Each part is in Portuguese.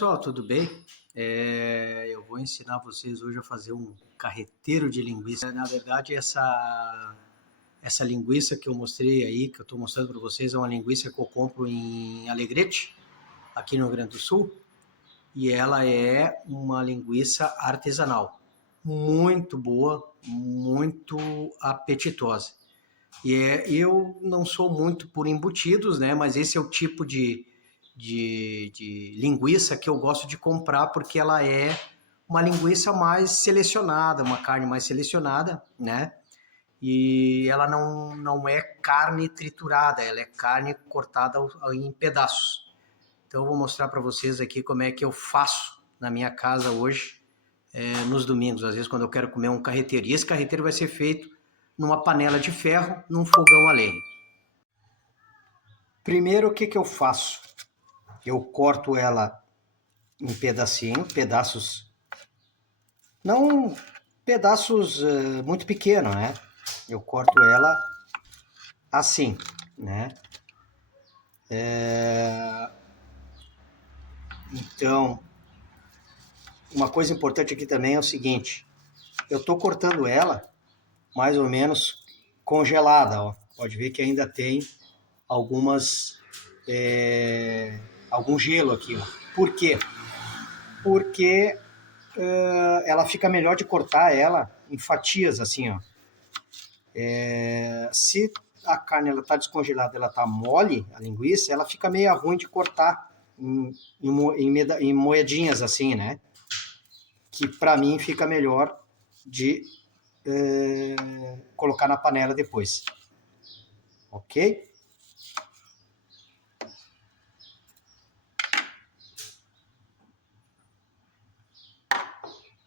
pessoal, tudo bem? Eu vou ensinar vocês hoje a fazer um carreteiro de linguiça. Na verdade, essa linguiça que eu mostrei aí, que eu estou mostrando para vocês, é uma linguiça que eu compro em Alegrete, aqui no Rio Grande do Sul, e ela é uma linguiça artesanal, muito boa, muito apetitosa. Eu não sou muito por embutidos, né? Mas esse é o tipo de linguiça que eu gosto de comprar porque ela é uma linguiça mais selecionada, uma carne mais selecionada, né? E ela não é carne triturada, ela é carne cortada em pedaços. Então eu vou mostrar para vocês aqui como é que eu faço na minha casa hoje, nos domingos, às vezes quando eu quero comer um carreteiro. E esse carreteiro vai ser feito numa panela de ferro, num fogão a lenha. Primeiro, o que eu faço? Eu corto ela em pedaços, não pedaços muito pequenos, né? Eu corto ela assim, né? Então, uma coisa importante aqui também é o seguinte, eu tô cortando ela mais ou menos congelada, ó. Pode ver que ainda tem algum gelo aqui, ó. Por quê? Porque ela fica melhor de cortar ela em fatias, assim, ó. Se a carne ela tá descongelada, ela tá mole, a linguiça, ela fica meio ruim de cortar em moedinhas, assim, né? Que para mim fica melhor de colocar na panela depois. Ok?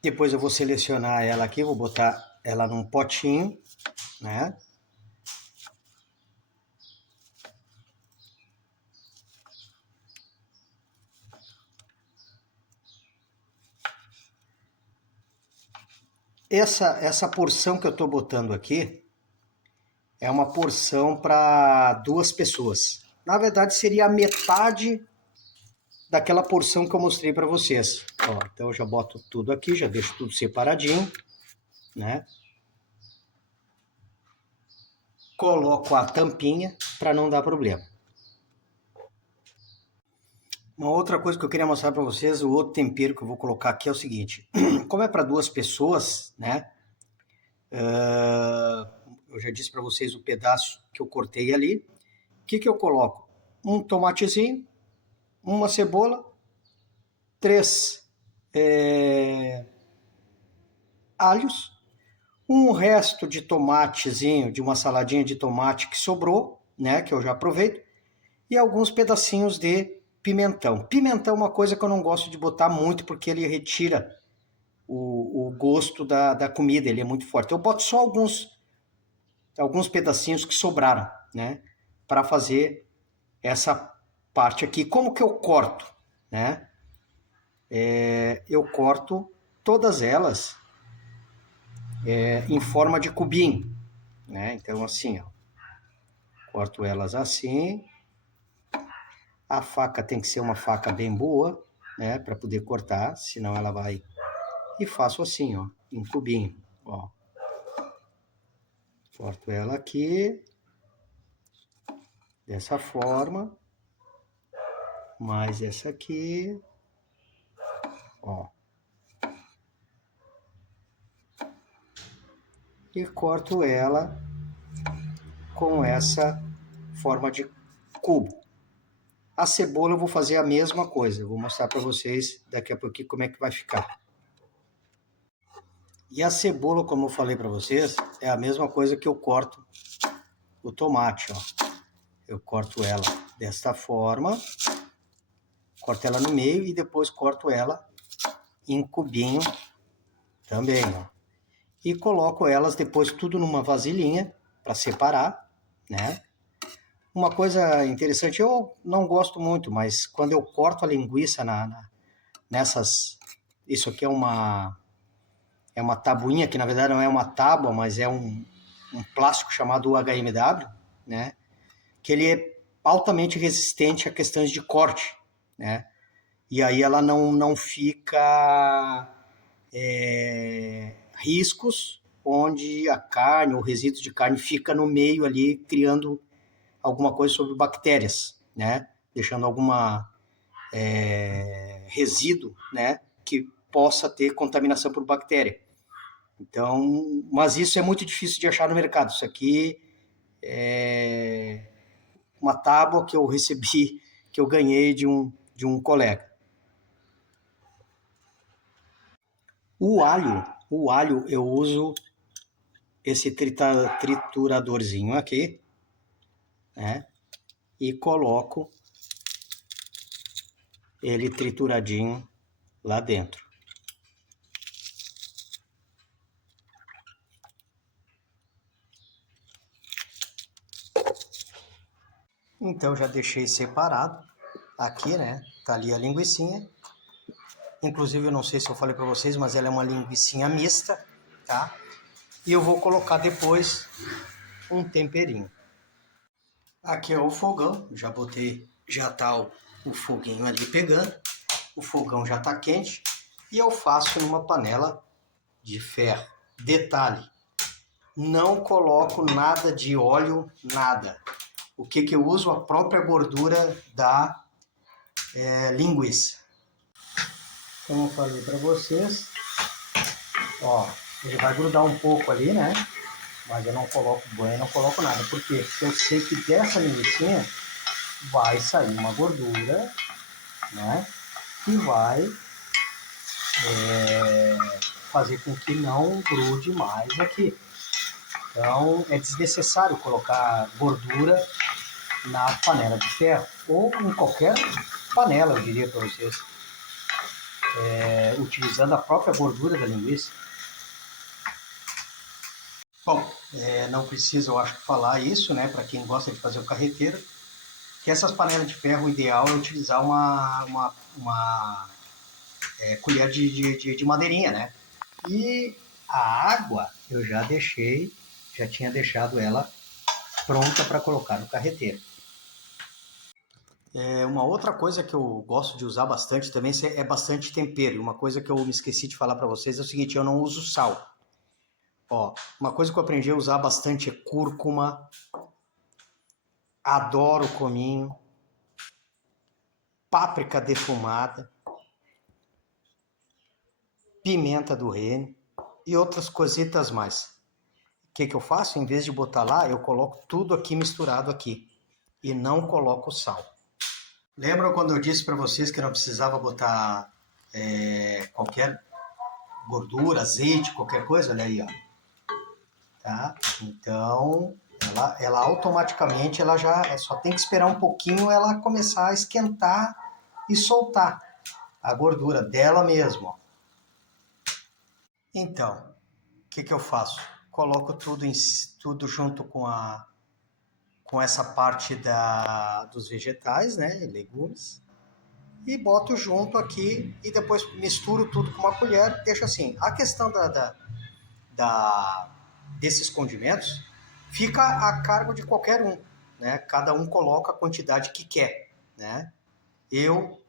Depois eu vou selecionar ela aqui, vou botar ela num potinho, né? Essa porção que eu estou botando aqui é uma porção para 2 pessoas. Na verdade, seria a metade daquela porção que eu mostrei para vocês. Ó, então eu já boto tudo aqui, já deixo tudo separadinho, né? Coloco a tampinha para não dar problema. Uma outra coisa que eu queria mostrar para vocês, o outro tempero que eu vou colocar aqui é o seguinte. Como é para 2 pessoas, né? Eu já disse para vocês o pedaço que eu cortei ali. O que eu coloco? Um tomatezinho, uma cebola, 3 alhos, um resto de tomatezinho, de uma saladinha de tomate que sobrou, né, que eu já aproveito, e alguns pedacinhos de pimentão. Pimentão é uma coisa que eu não gosto de botar muito, porque ele retira o gosto da comida, ele é muito forte. Eu boto só alguns pedacinhos que sobraram, né, para fazer essa parte aqui. Como que eu corto, né? Eu corto todas elas em forma de cubinho, né? Então assim, ó, corto elas assim. A faca tem que ser uma faca bem boa, né, para poder cortar, senão ela vai. E faço assim, ó, em cubinho, ó. Corto ela aqui dessa forma, mais essa aqui, ó. E corto ela com essa forma de cubo. A cebola eu vou fazer a mesma coisa, eu vou mostrar para vocês daqui a pouquinho como é que vai ficar. E a cebola, como eu falei para vocês, é a mesma coisa que eu corto o tomate, ó. Eu corto ela desta forma, corto ela no meio e depois corto ela em cubinho também, ó. E coloco elas depois tudo numa vasilhinha para separar, né? Uma coisa interessante, eu não gosto muito, mas quando eu corto a linguiça nessas... Isso aqui é uma tabuinha, que na verdade não é uma tábua, mas é um plástico chamado HMW, né? Que ele é altamente resistente a questões de corte, né? e aí ela não fica riscos onde a carne, o resíduo de carne fica no meio ali, criando alguma coisa sobre bactérias, né? Deixando alguma resíduo, né? Que possa ter contaminação por bactéria. Então, mas isso é muito difícil de achar no mercado. Isso aqui é uma tábua que eu recebi, que eu ganhei de um colega. O alho eu uso esse trituradorzinho aqui, né? E coloco ele trituradinho lá dentro. Então já deixei separado aqui, né? Tá ali a linguicinha. Inclusive eu não sei se eu falei para vocês, mas ela é uma linguicinha mista, tá? E eu vou colocar depois um temperinho. Aqui é o fogão, já botei, já tá o foguinho ali pegando. O fogão já tá quente e eu faço numa panela de ferro. Detalhe, não coloco nada de óleo, nada. O que eu uso? A própria gordura da linguiça. Como eu falei para vocês, ó, ele vai grudar um pouco ali, né? Mas eu não coloco banho, não coloco nada. Por quê? Porque eu sei que dessa linguiça vai sair uma gordura, né? Que vai fazer com que não grude mais aqui. Então é desnecessário colocar gordura na panela de ferro ou em qualquer panela, eu diria para vocês, utilizando a própria gordura da linguiça. Bom, não preciso, eu acho, falar isso, né, para quem gosta de fazer o carreteiro, que essas panelas de ferro, o ideal é utilizar uma colher de madeirinha, né? E a água eu já tinha deixado ela pronta para colocar no carreteiro. Uma outra coisa que eu gosto de usar bastante também é bastante tempero. Uma coisa que eu me esqueci de falar para vocês é o seguinte, eu não uso sal. Ó, uma coisa que eu aprendi a usar bastante é cúrcuma, adoro cominho, páprica defumada, pimenta do reino e outras cositas mais. O que eu faço? Em vez de botar lá, eu coloco tudo aqui misturado aqui e não coloco sal. Lembram quando eu disse para vocês que não precisava botar qualquer gordura, azeite, qualquer coisa? Olha aí, ó. Tá? Então, ela automaticamente ela já só tem que esperar um pouquinho ela começar a esquentar e soltar a gordura dela mesmo. Ó. Então, o que eu faço? Coloco tudo junto com essa parte dos vegetais, né, legumes, e boto junto aqui e depois misturo tudo com uma colher, deixo assim. A questão desses condimentos fica a cargo de qualquer um, né? Cada um coloca a quantidade que quer, né? Eu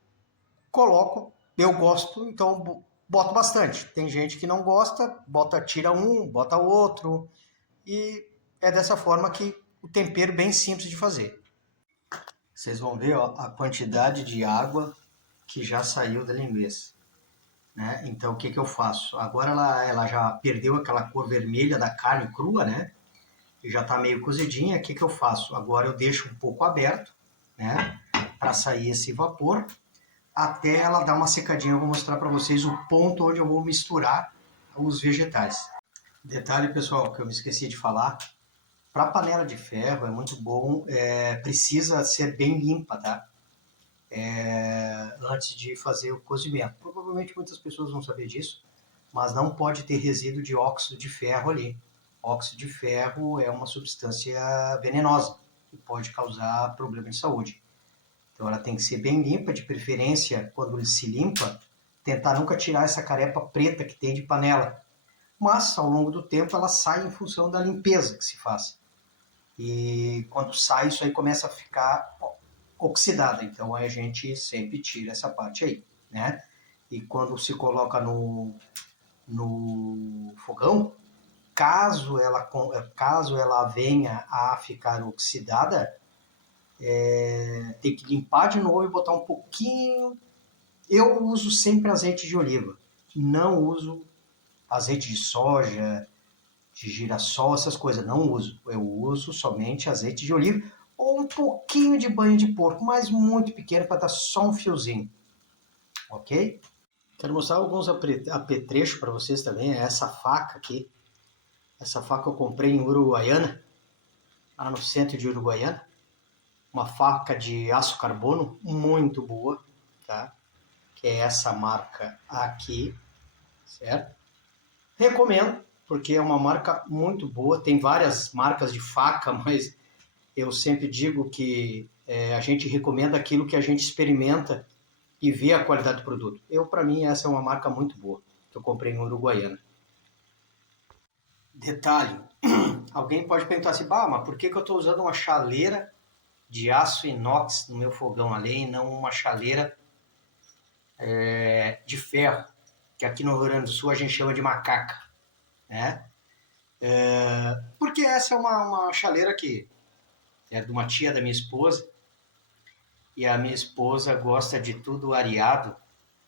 eu gosto, então boto bastante. Tem gente que não gosta, tira um, bota outro, e é dessa forma que o tempero é bem simples de fazer. Vocês vão ver, ó, a quantidade de água que já saiu da linguiça. Né? Então o que eu faço? Agora ela já perdeu aquela cor vermelha da carne crua, né? E já está meio cozidinha. O que eu faço? Agora eu deixo um pouco aberto, né? Para sair esse vapor, até ela dar uma secadinha. Eu vou mostrar para vocês o ponto onde eu vou misturar os vegetais. Detalhe, pessoal, que eu me esqueci de falar. Para panela de ferro é muito bom, precisa ser bem limpa, tá? Antes de fazer o cozimento. Provavelmente muitas pessoas vão saber disso, mas não pode ter resíduo de óxido de ferro ali. Óxido de ferro é uma substância venenosa que pode causar problema de saúde. Então ela tem que ser bem limpa, de preferência, quando ele se limpa, tentar nunca tirar essa carepa preta que tem de panela. Mas, ao longo do tempo, ela sai em função da limpeza que se faz. E quando sai, isso aí começa a ficar oxidada. Então a gente sempre tira essa parte aí, né? E quando se coloca no fogão, caso ela venha a ficar oxidada, tem que limpar de novo e botar um pouquinho. Eu uso sempre azeite de oliva, não uso azeite de soja, de girassol, essas coisas, não uso. Eu uso somente azeite de oliva ou um pouquinho de banho de porco, mas muito pequeno para dar só um fiozinho, ok? Quero mostrar alguns apetrechos para vocês também. É essa faca aqui. Essa faca eu comprei em Uruguaiana, lá no centro de Uruguaiana. Uma faca de aço carbono muito boa, tá? Que é essa marca aqui, certo? Recomendo, porque é uma marca muito boa. Tem várias marcas de faca, mas eu sempre digo que a gente recomenda aquilo que a gente experimenta e vê a qualidade do produto. Para mim, essa é uma marca muito boa, que eu comprei em Uruguaiana. Detalhe, alguém pode perguntar assim, mas por que eu estou usando uma chaleira de aço inox no meu fogão a lenha e não uma chaleira de ferro, que aqui no Rio Grande do Sul a gente chama de macaca, né? Porque essa é uma chaleira que é de uma tia da minha esposa, e a minha esposa gosta de tudo areado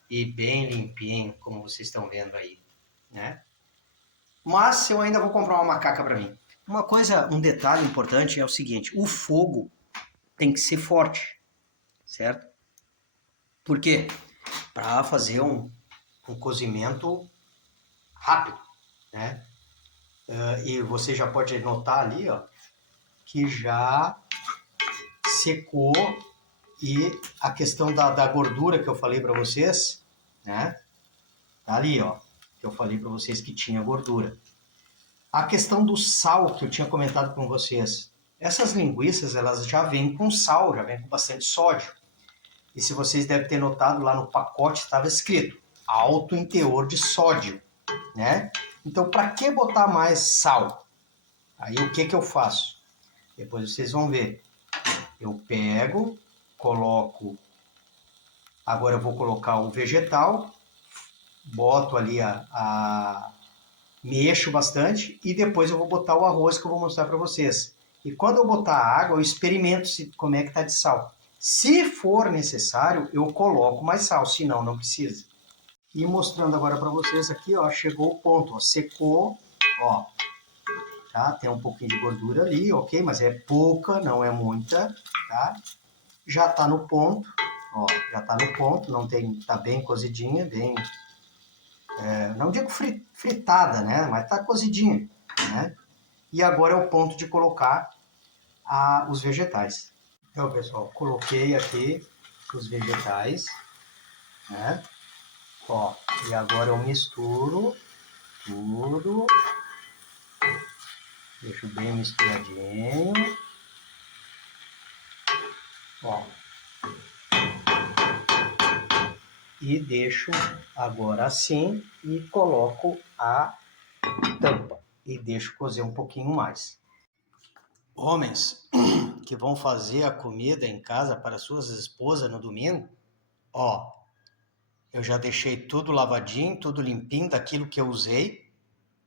e bem limpinho, como vocês estão vendo aí, né? Mas eu ainda vou comprar uma macaca para mim. Um detalhe importante é o seguinte, o fogo tem que ser forte, certo? Por quê? Para fazer um cozimento rápido, né? E você já pode notar ali, ó, que já secou, e a questão da gordura que eu falei para vocês, né? Tá ali, ó, que eu falei para vocês que tinha gordura. A questão do sal que eu tinha comentado com vocês. Essas linguiças, elas já vêm com sal, já vêm com bastante sódio. E se vocês devem ter notado, lá no pacote estava escrito alto em teor de sódio, né? Então, para que botar mais sal? Aí o que eu faço? Depois vocês vão ver. Eu pego, coloco... Agora eu vou colocar o vegetal, boto ali mexo bastante e depois eu vou botar o arroz que eu vou mostrar para vocês. E quando eu botar a água, eu experimento como é que tá de sal. Se for necessário, eu coloco mais sal, senão não precisa. E mostrando agora para vocês aqui, ó, chegou o ponto, ó, secou, ó, tá? Tem um pouquinho de gordura ali, ok? Mas é pouca, não é muita, tá? Já tá no ponto, ó, já tá no ponto, não tem, tá bem cozidinha, bem, não digo fritada, né? Mas tá cozidinha, né? E agora é o ponto de colocar os vegetais. Então, pessoal, coloquei aqui os vegetais, né? Ó, e agora eu misturo tudo. Deixo bem misturadinho. Ó. E deixo agora assim e coloco a tampa. E deixo cozer um pouquinho mais. Homens que vão fazer a comida em casa para suas esposas no domingo, ó, eu já deixei tudo lavadinho, tudo limpinho daquilo que eu usei.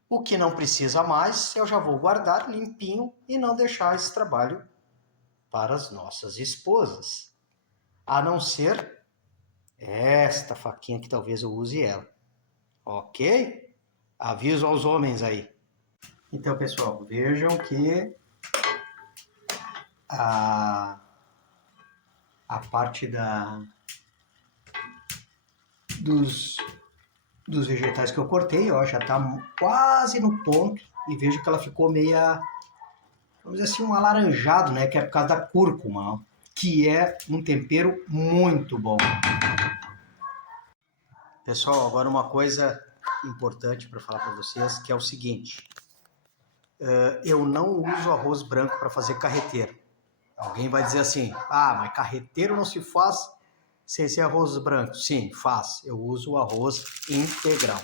O que não precisa mais, eu já vou guardar limpinho e não deixar esse trabalho para as nossas esposas. A não ser esta faquinha que talvez eu use ela. Ok? Aviso aos homens aí. Então, pessoal, vejam que a parte dos vegetais que eu cortei, ó, já está quase no ponto, e vejo que ela ficou meia, vamos dizer assim, um alaranjado, né, que é por causa da cúrcuma, ó, que é um tempero muito bom. Pessoal, agora uma coisa importante para falar para vocês, que é o seguinte, eu não uso arroz branco para fazer carreteiro. Alguém vai dizer assim, mas carreteiro não se faz sem ser arroz branco. Sim, faz. Eu uso o arroz integral,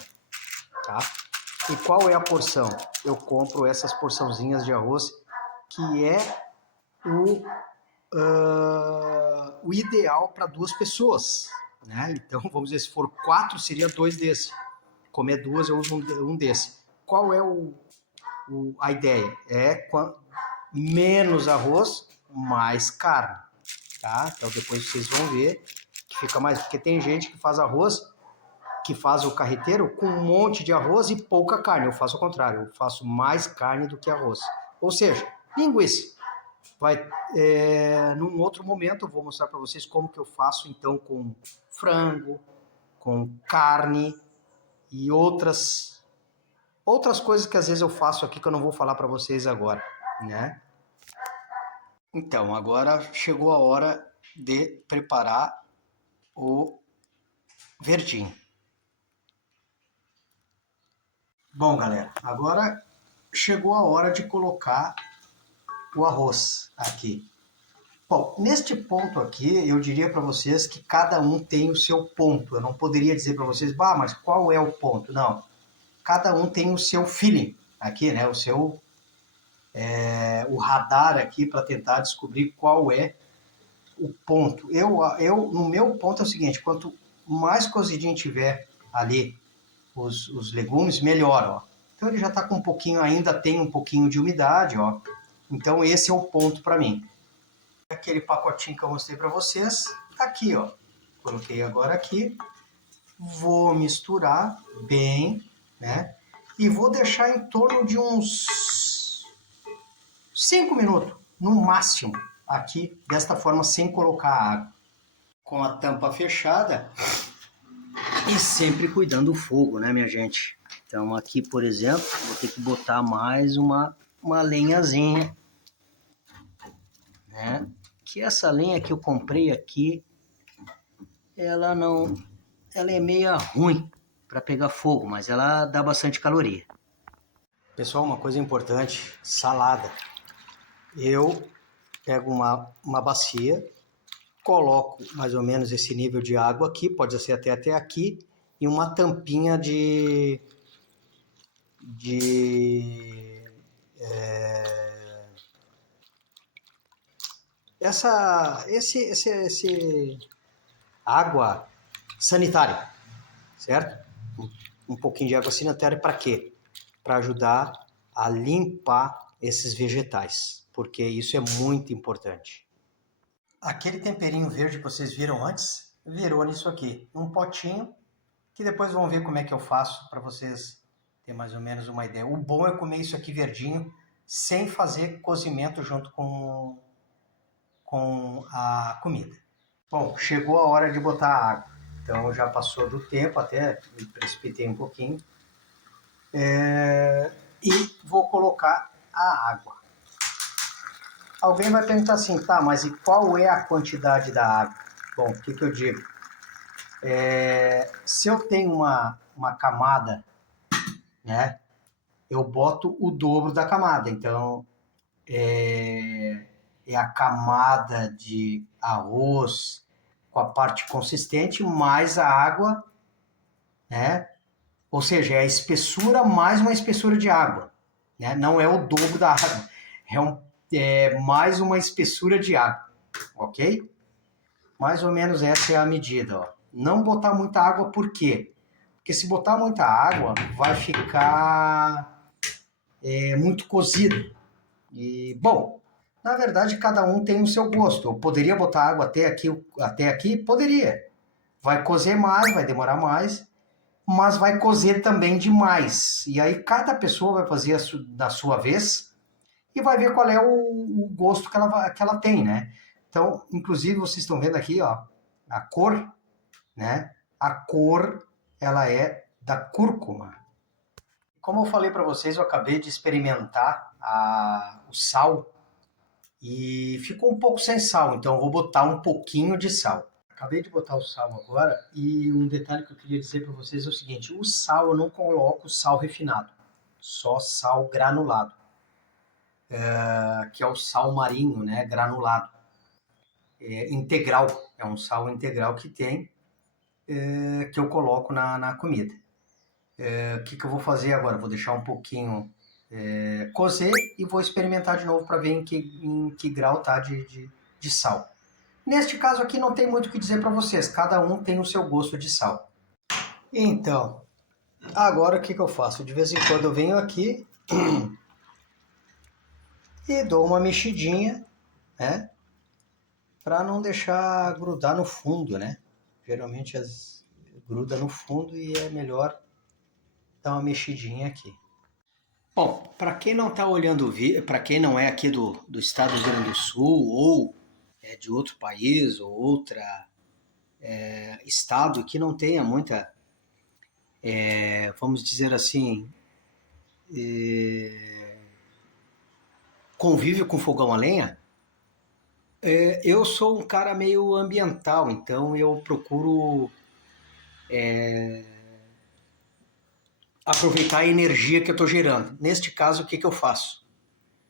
tá? E qual é a porção? Eu compro essas porçãozinhas de arroz, que é o ideal para 2 pessoas, né? Então, vamos dizer, se for 4, seria 2 desse. Comer 2, eu uso um desse. Qual é a ideia? Menos arroz, mais carne, tá? Então, depois vocês vão ver que fica mais... Porque tem gente que faz arroz, que faz o carreteiro com um monte de arroz e pouca carne. Eu faço o contrário, eu faço mais carne do que arroz. Ou seja, linguiça. Num outro momento eu vou mostrar para vocês como que eu faço então com frango, com carne e outras coisas que às vezes eu faço aqui que eu não vou falar para vocês agora, né? Então, agora chegou a hora de preparar o verdinho. Bom, galera, agora chegou a hora de colocar o arroz aqui. Bom, neste ponto aqui, eu diria para vocês que cada um tem o seu ponto. Eu não poderia dizer para vocês, bah, mas qual é o ponto? Não. Cada um tem o seu feeling aqui, né? O radar aqui para tentar descobrir qual é o ponto. No meu ponto é o seguinte, quanto mais cozidinho tiver ali os legumes, melhor, ó. Então ele já está com um pouquinho, ainda tem um pouquinho de umidade, ó. Então esse é o ponto para mim. Aquele pacotinho que eu mostrei para vocês, tá aqui, ó. Coloquei agora aqui, vou misturar bem, né? E vou deixar em torno de uns 5 minutos, no máximo, aqui, desta forma, sem colocar água. Com a tampa fechada e sempre cuidando do fogo, né, minha gente? Então aqui, por exemplo, vou ter que botar mais uma lenhazinha, né? Que essa lenha que eu comprei aqui, ela é meio ruim para pegar fogo, mas ela dá bastante caloria. Pessoal, uma coisa importante, salada. Eu pego uma bacia, coloco mais ou menos esse nível de água aqui, pode ser até aqui, e uma tampinha esse água sanitária, certo? Um pouquinho de água sanitária para quê? Para ajudar a limpar esses vegetais, porque isso é muito importante. Aquele temperinho verde que vocês viram antes, virou nisso aqui, um potinho, que depois vão ver como é que eu faço para vocês terem mais ou menos uma ideia. O bom é comer isso aqui verdinho, sem fazer cozimento junto com a comida. Bom, chegou a hora de botar a água. Então já passou do tempo, até me precipitei um pouquinho. E vou colocar a água. Alguém vai perguntar assim, tá, mas e qual é a quantidade da água? Bom, o que eu digo? Se eu tenho uma camada, né, eu boto o dobro da camada. Então, é a camada de arroz com a parte consistente mais a água, né? Ou seja, é a espessura mais uma espessura de água, né? Não é o dobro da água, é mais uma espessura de água, ok? Mais ou menos essa é a medida, ó. Não botar muita água, por quê? Porque se botar muita água, vai ficar muito cozido. E, bom, na verdade, cada um tem o seu gosto. Eu poderia botar água até aqui? Poderia. Vai cozer mais, vai demorar mais, mas vai cozer também demais. E aí cada pessoa vai fazer da sua vez e vai ver qual é o gosto que ela tem, né? Então, inclusive, vocês estão vendo aqui, ó, a cor, né? A cor, ela é da cúrcuma. Como eu falei para vocês, eu acabei de experimentar o sal e ficou um pouco sem sal, então eu vou botar um pouquinho de sal. Acabei de botar o sal agora e um detalhe que eu queria dizer para vocês é o seguinte, o sal eu não coloco sal refinado, só sal granulado, que é o sal marinho, né, granulado, integral, é um sal integral que tem, que eu coloco na comida. O que eu vou fazer agora? Vou deixar um pouquinho cozer e vou experimentar de novo para ver em que grau tá de de sal. Neste caso aqui não tem muito o que dizer para vocês, cada um tem o seu gosto de sal. Então, agora o que eu faço? De vez em quando eu venho aqui e dou uma mexidinha, né? Para não deixar grudar no fundo, né? Geralmente gruda no fundo e é melhor dar uma mexidinha aqui. Bom, para quem não está olhando o vídeo, para quem não é aqui do estado do Rio Grande do Sul ou é de outro país ou outro estado que não tenha muita, vamos dizer assim, convívio com fogão a lenha, eu sou um cara meio ambiental, então eu procuro aproveitar a energia que eu estou gerando. Neste caso, o que eu faço?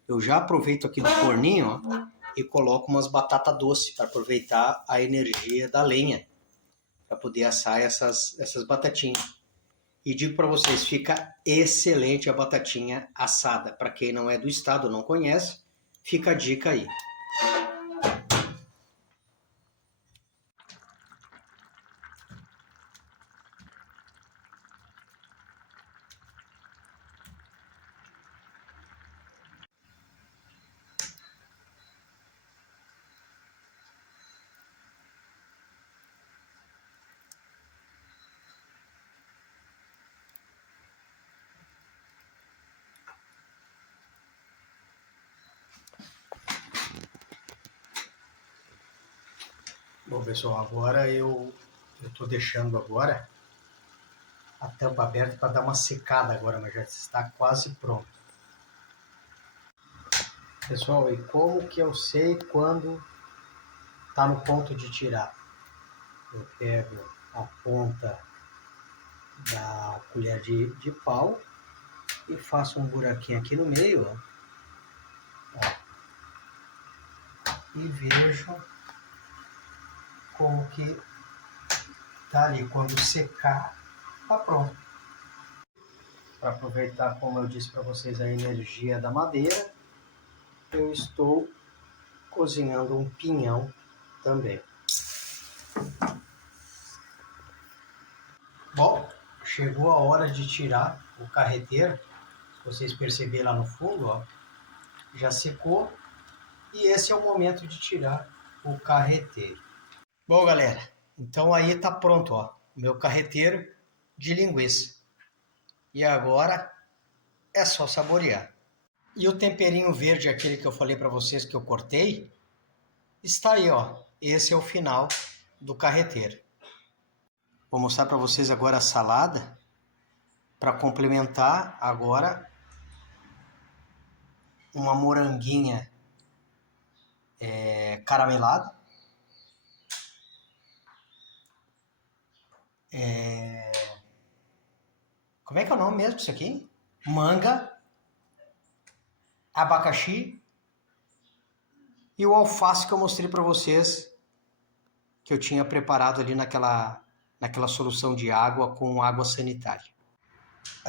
Eu já aproveito aqui do forninho, ó, e coloco umas batatas doces para aproveitar a energia da lenha, para poder assar essas batatinhas. E digo para vocês, fica excelente a batatinha assada. Para quem não é do estado, não conhece, fica a dica aí. Bom, pessoal, agora eu estou deixando agora a tampa aberta para dar uma secada agora, mas já está quase pronto. Pessoal, e como que eu sei quando está no ponto de tirar? Eu pego a ponta da colher de pau e faço um buraquinho aqui no meio, ó, e vejo como que tá ali. Quando secar, tá pronto. Para aproveitar, como eu disse para vocês, a energia da madeira, eu estou cozinhando um pinhão também. Bom, chegou a hora de tirar o carreteiro. Se vocês perceberem lá no fundo, ó, já secou. E esse é o momento de tirar o carreteiro. Bom, galera, então aí tá pronto, ó, o meu carreteiro de linguiça. E agora é só saborear. E o temperinho verde, aquele que eu falei para vocês que eu cortei, está aí, ó. Esse é o final do carreteiro. Vou mostrar para vocês agora a salada, para complementar agora uma moranguinha caramelada. Como é que é o nome mesmo disso aqui? Manga, abacaxi e o alface que eu mostrei para vocês, que eu tinha preparado ali naquela solução de água com água sanitária.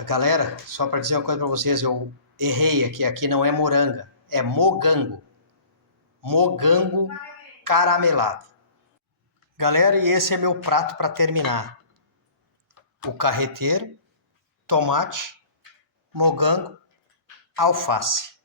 Galera, só para dizer uma coisa para vocês, eu errei aqui não é moranga, é mogango. Mogango caramelado. Galera, e esse é meu prato para terminar. O carreteiro, tomate, mogango, alface.